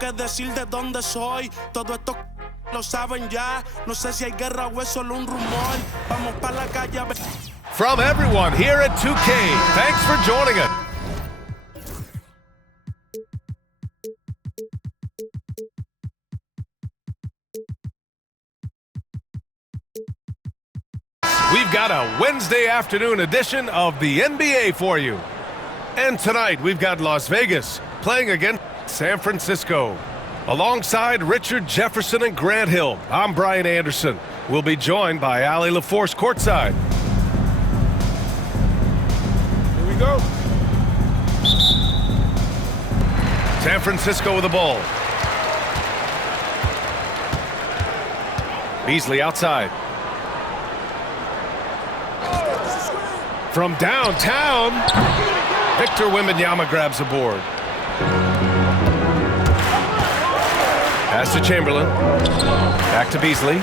que decir de dónde soy. Todo esto lo saben ya. No sé si hay guerra o es solo un rumor. Vamos pa' la calle. From everyone here at 2K, thanks for joining us. We've got a Wednesday afternoon edition of the NBA for you. And tonight we've got Las Vegas playing against San Francisco. Alongside Richard Jefferson and Grant Hill, I'm Brian Anderson. We'll be joined by Allie LaForce courtside. Here we go. San Francisco with the ball. Beasley outside. From downtown, Victor Wembanyama grabs the board. Pass to Chamberlain. Back to Beasley.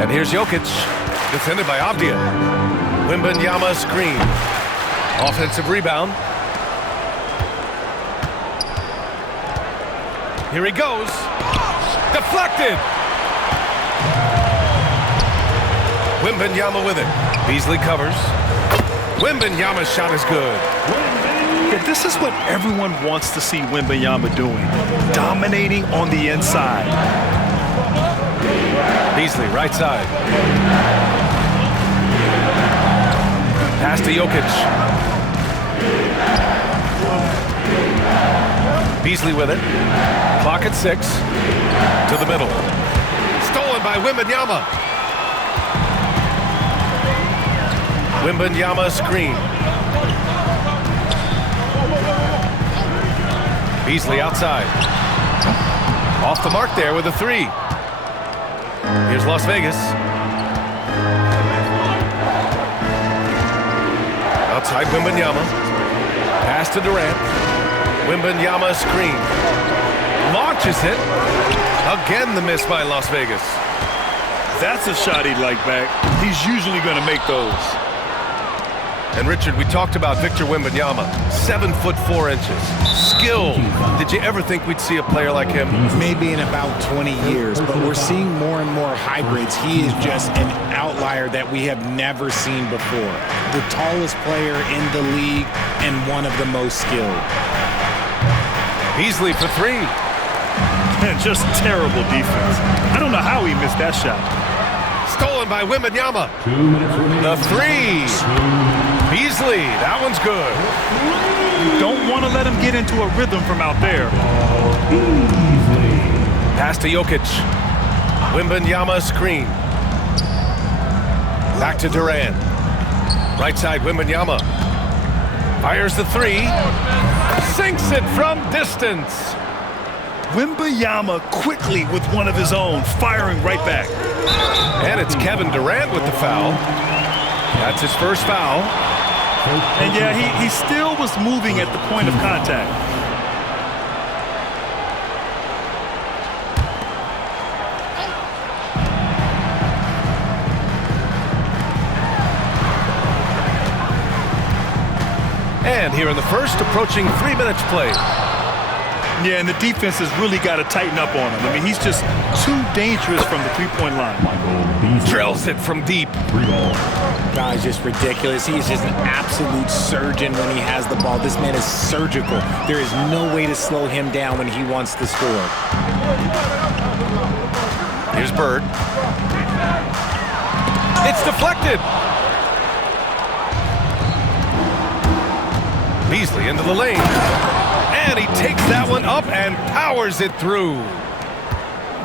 And here's Jokic, defended by Avdia. Wembanyama screen. Offensive rebound. Here he goes. Deflected. Wembanyama with it. Beasley covers. Wembanyama's shot is good. Yeah, this is what everyone wants to see Wembanyama doing. Dominating on the inside. Beasley, right side. Pass to Jokic. Beasley with it. Clock at 6. To the middle. Stolen by Wembanyama. Wembanyama screen. Beasley outside. Off the mark there with a 3. Here's Las Vegas. Outside Wembanyama. Pass to Durant. Wembanyama screen. Launches it. Again the miss by Las Vegas. That's a shot he'd like back. He's usually going to make those. And Richard, we talked about Victor Wembanyama, 7'4". Skill. Did you ever think we'd see a player like him? Maybe in about 20 years, but we're seeing more and more hybrids. He is just an outlier that we have never seen before. The tallest player in the league and one of the most skilled. Beasley for 3. Just terrible defense. I don't know how he missed that shot. Stolen by Wembanyama. The 3. Beasley, that one's good. You don't want to let him get into a rhythm from out there. Pass to Jokic. Wembanyama screen. Back to Durant. Right side, Wembanyama. Fires the 3. Sinks it from distance. Wembanyama quickly with one of his own, firing right back. And it's Kevin Durant with the foul. That's his first foul. And yeah, he still was moving at the point of contact. And here in the first, approaching 3 minutes played. Yeah, and the defense has really got to tighten up on him. I mean, he's just too dangerous from the three-point line. Drills it from deep. Guy's just ridiculous. He is just an absolute surgeon when he has the ball. This man is surgical. There is no way to slow him down when he wants to score. Here's Bird. It's deflected. Beasley into the lane. And he takes that one up and powers it through.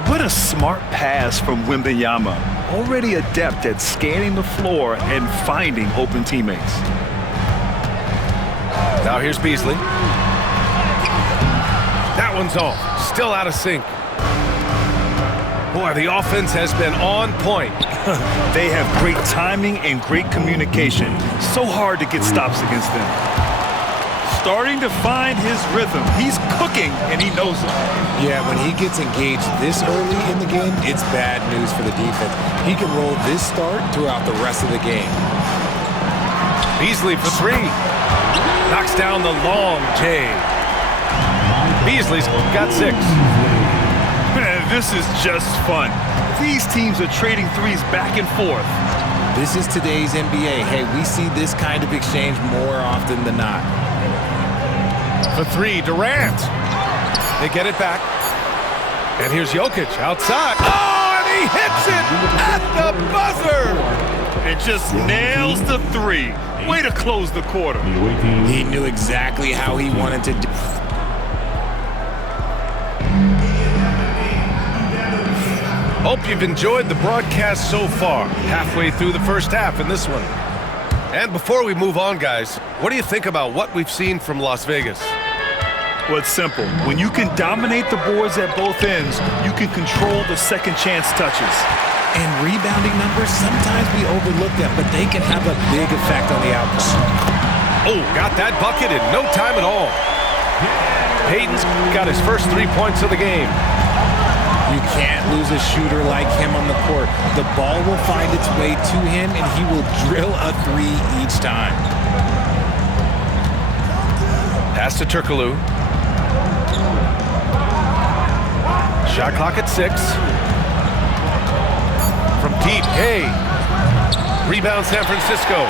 What a smart pass from Wembanyama. Already adept at scanning the floor and finding open teammates. Now here's Beasley. That one's off. Still out of sync. Boy, the offense has been on point. They have great timing and great communication. So hard to get stops against them. Starting to find his rhythm. He's cooking, and he knows it. Yeah, when he gets engaged this early in the game, it's bad news for the defense. He can roll this start throughout the rest of the game. Beasley for 3. Knocks down the long J. Beasley's got 6. Man, this is just fun. These teams are trading threes back and forth. This is today's NBA. Hey, we see this kind of exchange more often than not. For 3, Durant. They get it back. And here's Jokic outside. Oh, and he hits it at the buzzer. It just nails the 3. Way to close the quarter. He knew exactly how he wanted to do. Hope you've enjoyed the broadcast so far. Halfway through the first half in this one. And before we move on, guys, what do you think about what we've seen from Las Vegas? Well, it's simple. When you can dominate the boards at both ends, you can control the second chance touches. And rebounding numbers, sometimes we overlook them, but they can have a big effect on the outcome. Oh, got that bucket in no time at all. Payton's got his first 3 points of the game. You can't lose a shooter like him on the court. The ball will find its way to him, and he will drill a 3 each time. Pass to Turkoglu. Shot clock at 6. From deep, Gay. Rebound San Francisco.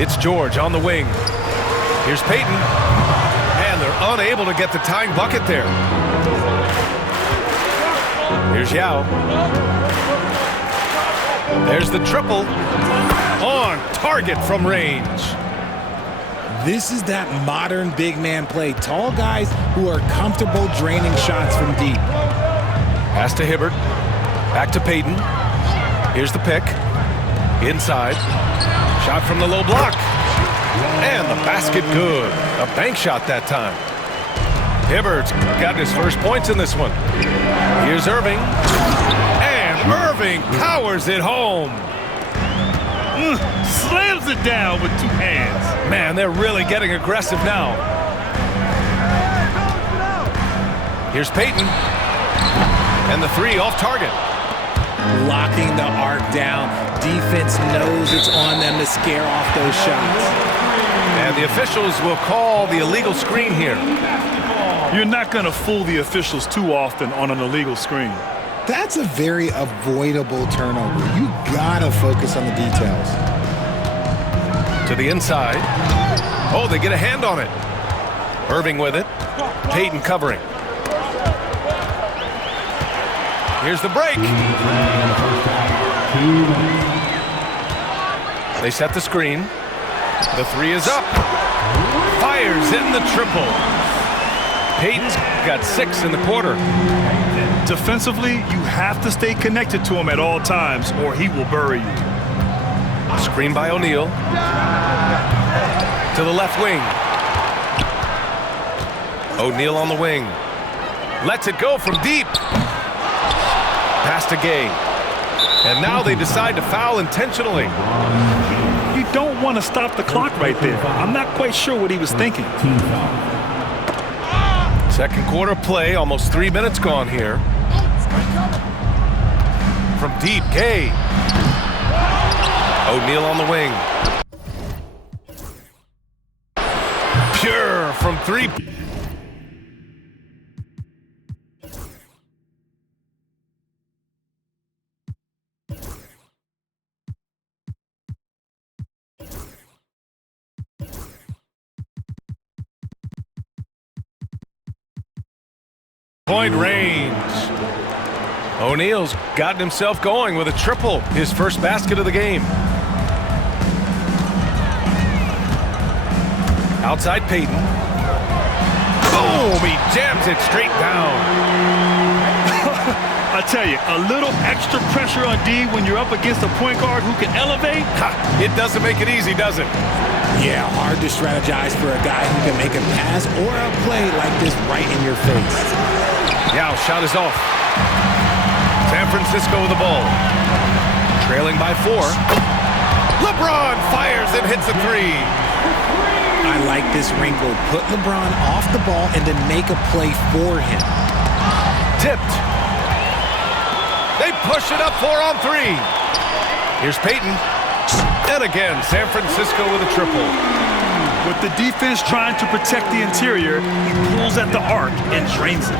It's George on the wing. Here's Payton. And they're unable to get the tying bucket there. Here's Yao. There's the triple. On target from range. This is that modern big man play. Tall guys who are comfortable draining shots from deep. Pass to Hibbert. Back to Payton. Here's the pick. Inside. Shot from the low block. And the basket good. A bank shot that time. Hibbert's got his first points in this one. Here's Irving. And Irving powers it home. Slams it down with 2 hands. Man, they're really getting aggressive now. Here's Payton. And the 3 off target. Locking the arc down. Defense knows it's on them to scare off those shots. And the officials will call the illegal screen here. You're not going to fool the officials too often on an illegal screen. That's a very avoidable turnover. You gotta focus on the details. To the inside. Oh, they get a hand on it. Irving with it. Payton covering. Here's the break. They set the screen. The 3 is up. Fires in the triple. Payton's got 6 in the quarter. Defensively, you have to stay connected to him at all times or he will bury you. Screen by O'Neal. To the left wing. O'Neal on the wing. Lets it go from deep. Pass to Gay. And now they decide to foul intentionally. You don't want to stop the clock right there. I'm not quite sure what he was thinking. Second quarter play, almost 3 minutes gone here. From deep, Gay. O'Neal on the wing. Pure from 3. Point range. O'Neal's gotten himself going with a triple, his first basket of the game. Outside Payton. Boom! He jams it straight down. I tell you, a little extra pressure on D when you're up against a point guard who can elevate. It doesn't make it easy, does it? Yeah, hard to strategize for a guy who can make a pass or a play like this right in your face. Yao shot is off. San Francisco with the ball. Trailing by 4. LeBron fires and hits a 3. I like this wrinkle. Put LeBron off the ball and then make a play for him. Tipped. They push it up 4 on 3. Here's Payton. And again, San Francisco with a triple. With the defense trying to protect the interior, he pulls at the arc and drains it.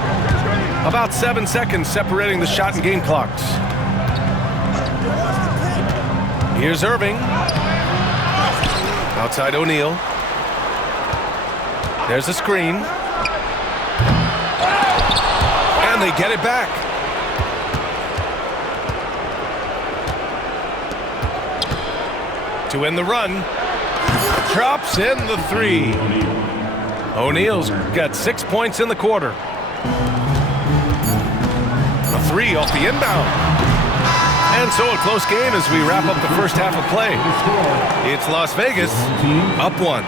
About 7 seconds separating the shot and game clocks. Here's Irving. Outside O'Neal. There's a screen. And they get it back. To end the run. Drops in the three. O'Neal's got 6 points in the quarter. A three off the inbound. And so a close game as we wrap up the first half of play. It's Las Vegas up 1.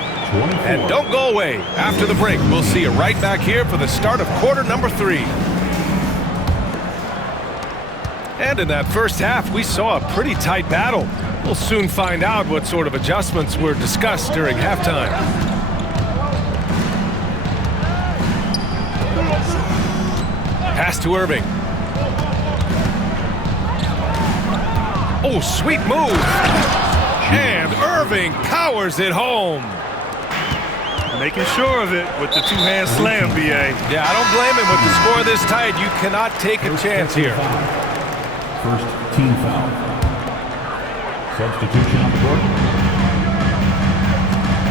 And don't go away. After the break, we'll see you right back here for the start of quarter number 3. And in that first half, we saw a pretty tight battle. We'll soon find out what sort of adjustments were discussed during halftime. Pass to Irving. Oh, sweet move. And Irving powers it home. Making sure of it with the two-hand slam, B.A. Yeah, I don't blame him with the score this tight. You cannot take a chance here. First team foul. Substitution on the court.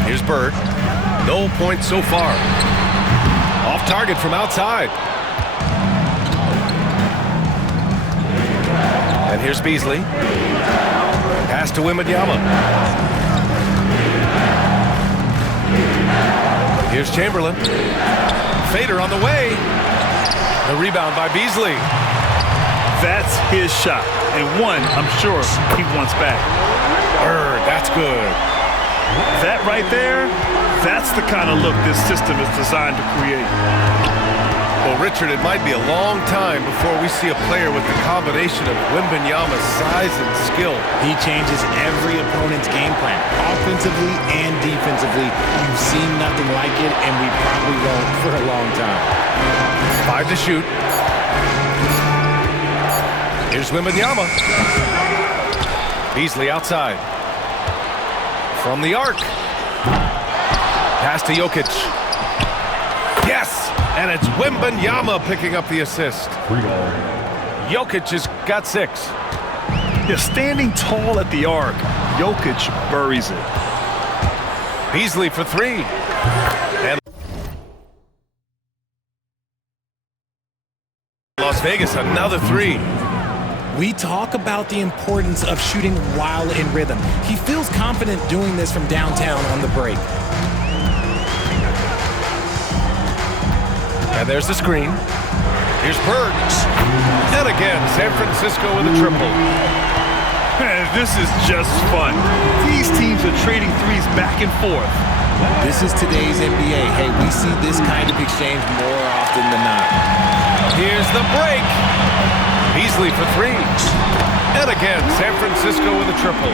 Here's Bird. No points so far. Off target from outside. And here's Beasley. Pass to Wembanyama. Here's Chamberlain. Fader on the way. The rebound by Beasley. That's his shot, and one I'm sure he wants back. Bird, that's good. That right there, that's the kind of look this system is designed to create. Well, Richard, it might be a long time before we see a player with the combination of Wembanyama's size and skill. He changes every opponent's game plan, offensively and defensively. You've seen nothing like it, and we probably won't for a long time. 5 to shoot. Here's Wembanyama. Beasley outside. From the arc. Pass to Jokic. Yes! And it's Wembanyama picking up the assist. Jokic has got 6. Yeah, standing tall at the arc, Jokic buries it. Beasley for 3. And Las Vegas, another 3. We talk about the importance of shooting while in rhythm. He feels confident doing this from downtown on the break. And there's the screen. Here's Bird. And again, San Francisco with a triple. Man, this is just fun. These teams are trading threes back and forth. This is today's NBA. Hey, we see this kind of exchange more often than not. Here's the break. Beasley for 3. And again, San Francisco with a triple.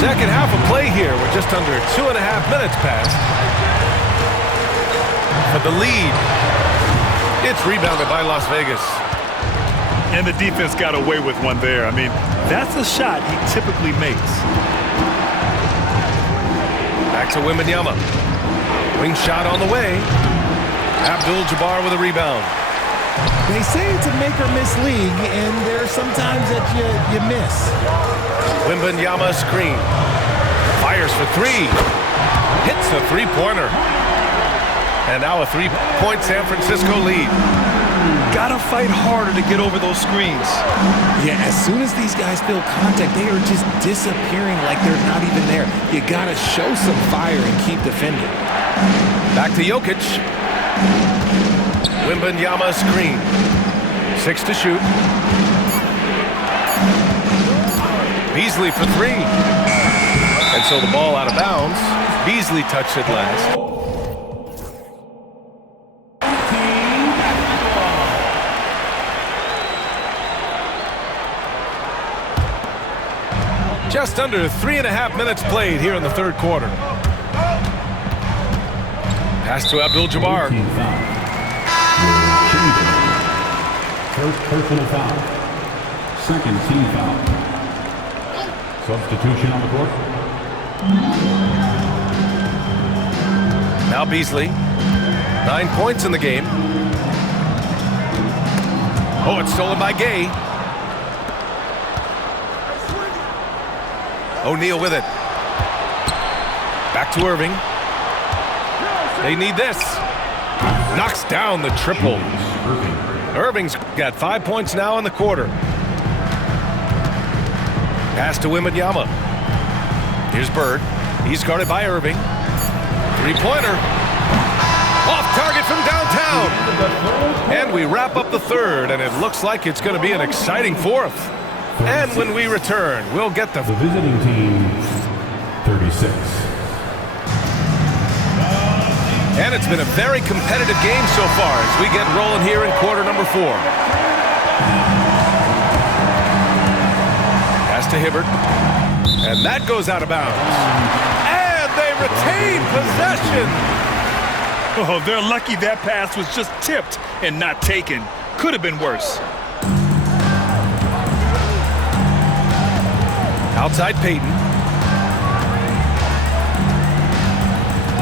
Second half of play here. We're just under 2.5 minutes past. For the lead. It's rebounded by Las Vegas. And the defense got away with one there. I mean, that's a shot he typically makes. Back to Wembanyama. Wing shot on the way. Abdul-Jabbar with a rebound. They say it's a make-or-miss league, and there are some times that you miss. Wembanyama screen. Fires for 3. Hits the three-pointer. And now a 3-point San Francisco lead. Gotta fight harder to get over those screens. Yeah, as soon as these guys feel contact, they are just disappearing like they're not even there. You gotta show some fire and keep defending. Back to Jokic. Wembanyama screen. 6 to shoot. Beasley for 3. And so the ball out of bounds. Beasley touched it last. Just under 3.5 minutes played here in the third quarter. Pass to Abdul-Jabbar. First personal foul. Second team foul. Substitution on the court. Now Beasley. 9 points in the game. Oh, it's stolen by Gay. O'Neal with it. Back to Irving. They need this. Knocks down the triple. Irving's got 5 points now in the quarter. Pass to Wembanyama. Here's Bird. He's guarded by Irving. Three-pointer. Off target from downtown. And we wrap up the third, and it looks like it's going to be an exciting fourth. And when we return, we'll get the visiting team, 36. And it's been a very competitive game so far as we get rolling here in quarter number 4. Pass to Hibbert. And that goes out of bounds. And they retain possession. Oh, they're lucky that pass was just tipped and not taken. Could have been worse. Outside Payton.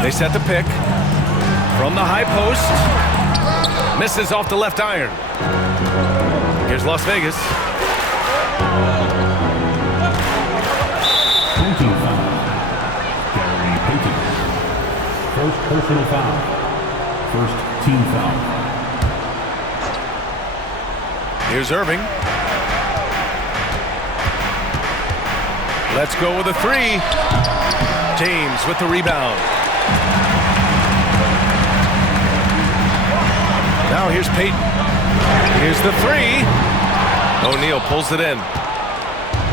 They set the pick. From the high post. Misses off the left iron. Here's Las Vegas. 14 foul. Gary Payton. First personal foul. First team foul. Here's Irving. Let's go with a three. James with the rebound. Now here's Payton. Here's the three. O'Neal pulls it in.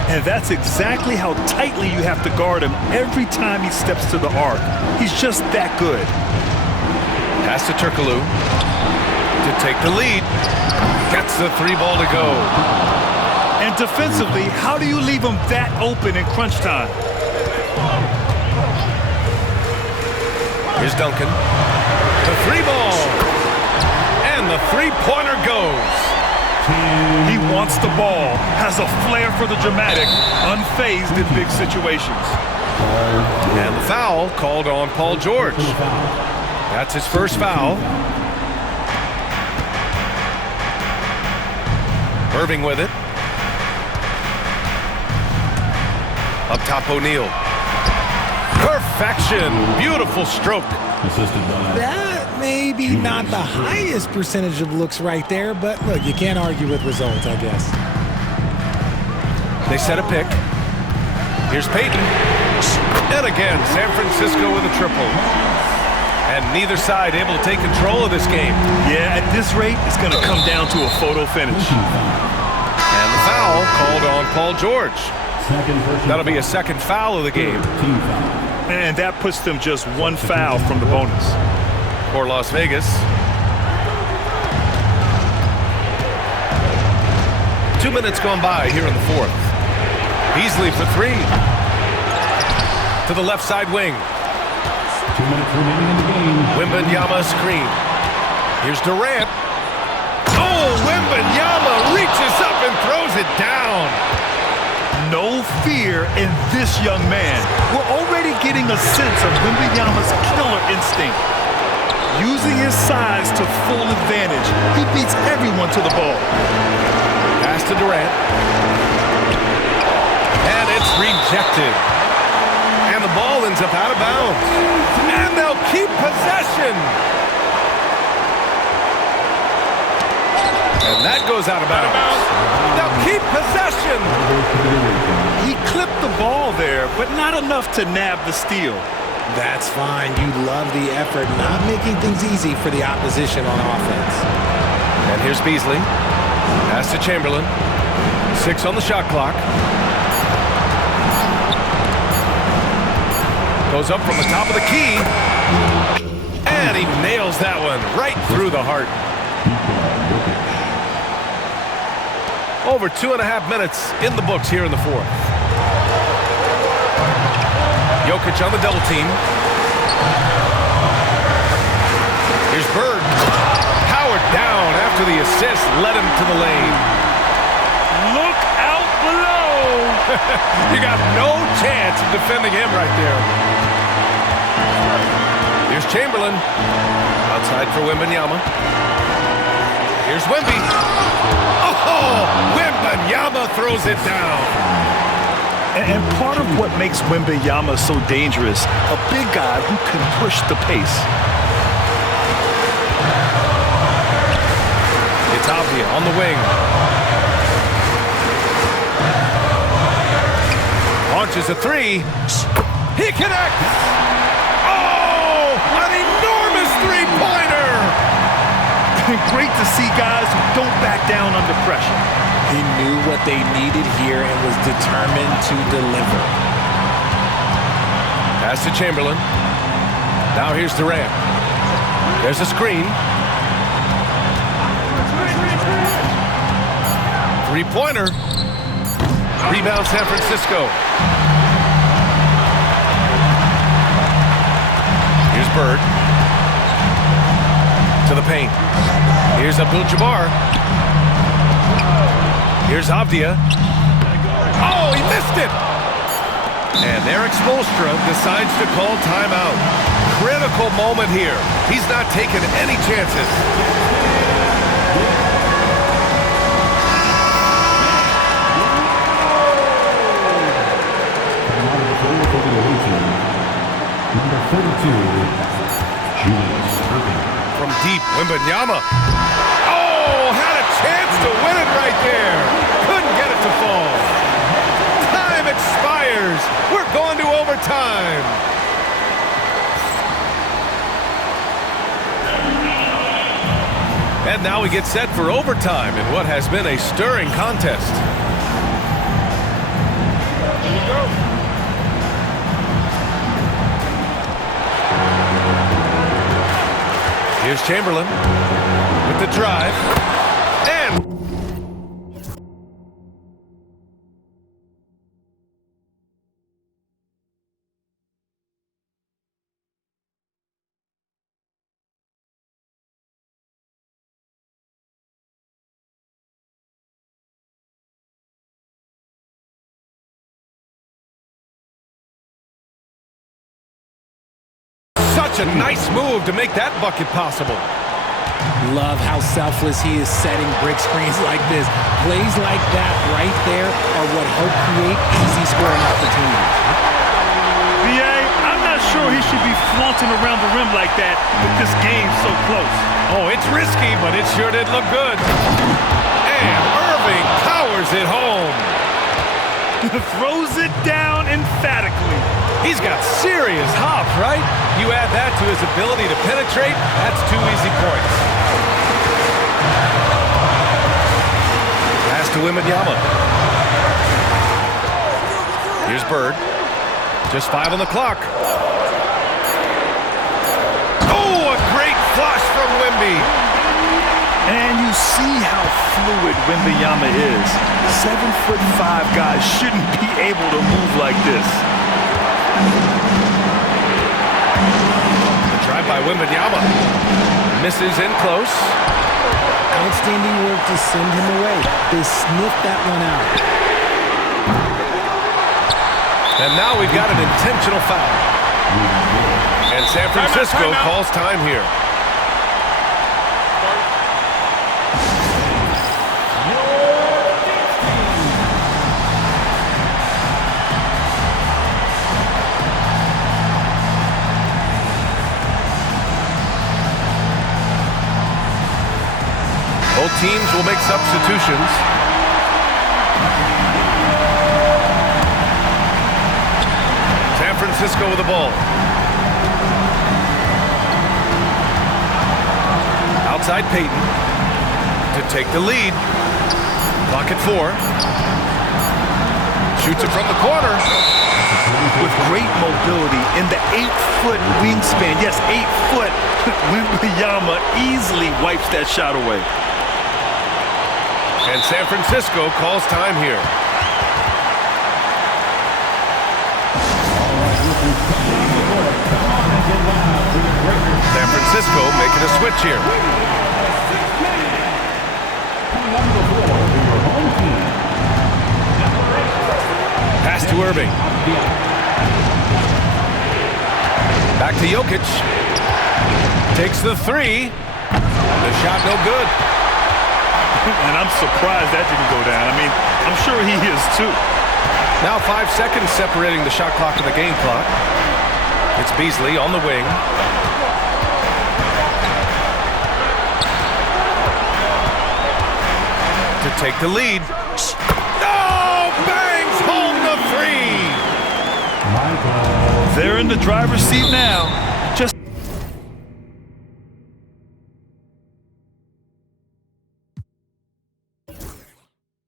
And that's exactly how tightly you have to guard him every time he steps to the arc. He's just that good. Pass to Turkoglu to take the lead. Gets the three ball to go. And defensively, how do you leave him that open in crunch time? Here's Duncan. The three ball. And the three-pointer goes. He wants the ball, has a flair for the dramatic, unfazed in big situations. And the foul called on Paul George. That's his first foul. Irving with it. Up top, O'Neal. Perfection. Beautiful stroke. Assisted by That may be not the highest percentage of looks right there, but look, you can't argue with results, I guess. They set a pick. Here's Payton. And again, San Francisco with a triple. And neither side able to take control of this game. Yeah, at this rate, it's going to come down to a photo finish. And the foul called on Paul George. That'll be a second foul of the game. team foul. And that puts them just one foul from the bonus. For Las Vegas. 2 minutes gone by here in the fourth. Beasley for three. To the left side wing. 2 minutes remaining in the game. Wembanyama screen. Here's Durant. Oh, Wembanyama reaches up and throws it down. No fear in this young man. We're already getting a sense of Wembanyama's killer instinct. Using his size to full advantage, he beats everyone to the ball. Pass to Durant. And it's rejected. And the ball ends up out of bounds. And they'll keep possession. And that goes out of bounds. They'll keep possession. He clipped the ball there, but not enough to nab the steal. That's fine. You love the effort, not making things easy for the opposition on offense. And here's Beasley. Pass to Chamberlain. 6 on the shot clock. Goes up from the top of the key. And he nails that one right through the heart. Over 2.5 minutes in the books here in the fourth. Jokic on the double team. Here's Bird. Howard down after the assist led him to the lane. Look out below. You got no chance of defending him right there. Here's Chamberlain. Outside for Wembanyama. Here's Wemby. Oh, Wembanyama throws it down. And part of what makes Wembanyama so dangerous, a big guy who can push the pace. It's Avdia on the wing. Launches a three. He connects. Oh, an enormous three-pointer. Great to see guys who don't back down under pressure. He knew what they needed here and was determined to deliver. Pass to Chamberlain. Now here's Durant. There's a screen. Three-pointer. Rebound San Francisco. Here's Bird. To the paint. Here's Abdul-Jabbar. Here's Avdia. Oh, he missed it! And Eric Spoelstra decides to call timeout. Critical moment here. He's not taking any chances. Number 32, Julius Erving. From deep, Wembanyama. Oh, had a chance to win it right there. Couldn't get it to fall. Time expires. We're going to overtime. And now we get set for overtime in what has been a stirring contest. Here we go. Here's Chamberlain with the drive, and such a nice move to make that bucket possible. Love how selfless he is setting brick screens like this. Plays like that right there are what help create easy scoring opportunities. B.A., I'm not sure he should be flaunting around the rim like that with this game so close. Oh, it's risky, but it sure did look good. And Irving powers it home. Throws it down emphatically. He's got serious hop, right? You add that to his ability to penetrate, that's 2 easy points. Pass to Wembanyama. Here's Bird. Just 5 on the clock. Oh, a great flush from Wemby. And you see how fluid Wembanyama is. 7'5" guys shouldn't be able to move like this. The drive by Wembanyama. Misses in close. Outstanding work to send him away. They sniffed that one out. And now we've got an intentional foul. And San Francisco calls time here. Both teams will make substitutions. San Francisco with the ball. Outside Payton to take the lead. Clock at 4. Shoots it from the corner. With great mobility in the 8-foot wingspan. Yes, 8 foot. Wembanyama easily wipes that shot away. And San Francisco calls time here. San Francisco making a switch here. Irving. Back to Jokic. Takes the three. The shot no good. And I'm surprised that didn't go down. I mean, I'm sure he is too. Now 5 seconds separating the shot clock and the game clock. It's Beasley on the wing. To take the lead. Oh, bangs home the three. They're in the driver's seat now. Just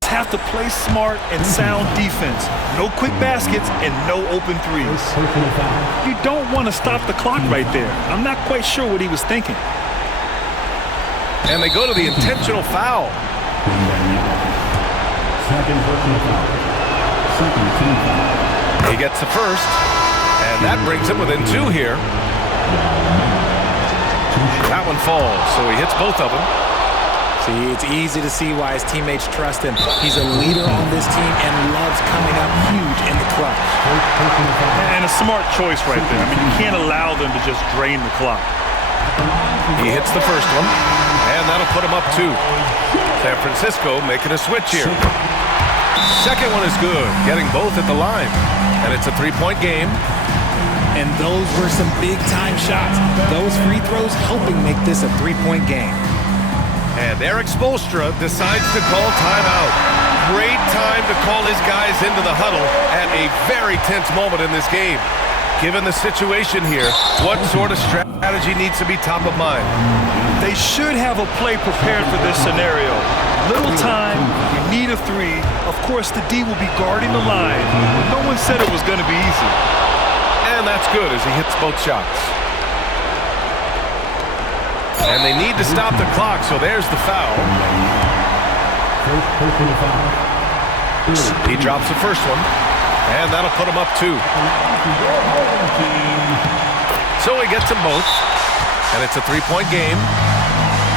have to play smart and sound defense. No quick baskets and no open threes. You don't want to stop the clock right there. I'm not quite sure what he was thinking. And they go to the intentional foul. Second personal foul. Second team foul. He gets the first, and that brings him within 2 here. That one falls, so he hits both of them. See, it's easy to see why his teammates trust him. He's a leader on this team and loves coming up huge in the clutch. And a smart choice right there. I mean, you can't allow them to just drain the clock. He hits the first one, and that'll put him up 2. San Francisco making a switch here. Second one is good, getting both at the line. And it's a 3-point game. And those were some big-time shots. Those free throws helping make this a 3-point game. And Eric Spoelstra decides to call timeout. Great time to call his guys into the huddle at a very tense moment in this game. Given the situation here, what sort of strategy needs to be top of mind? They should have a play prepared for this scenario. Little time, we need a three. Of course, the D will be guarding the line. No one said it was going to be easy. And that's good as he hits both shots. And they need to stop the clock, so there's the foul. First personal foul. He drops the first one, and that'll put him up 2. So he gets them both, and it's a 3-point game.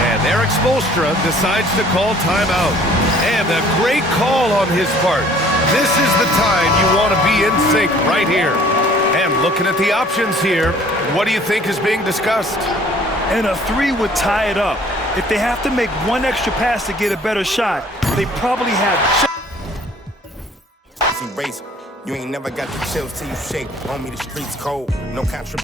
And Eric Spoelstra decides to call timeout. And a great call on his part. This is the time you want to be in sync right here. And looking at the options here, what do you think is being discussed? And a three would tie it up. If they have to make one extra pass to get a better shot, they probably have. Race. You ain't never got the chills till you shake. On me, the streets cold. No contribution.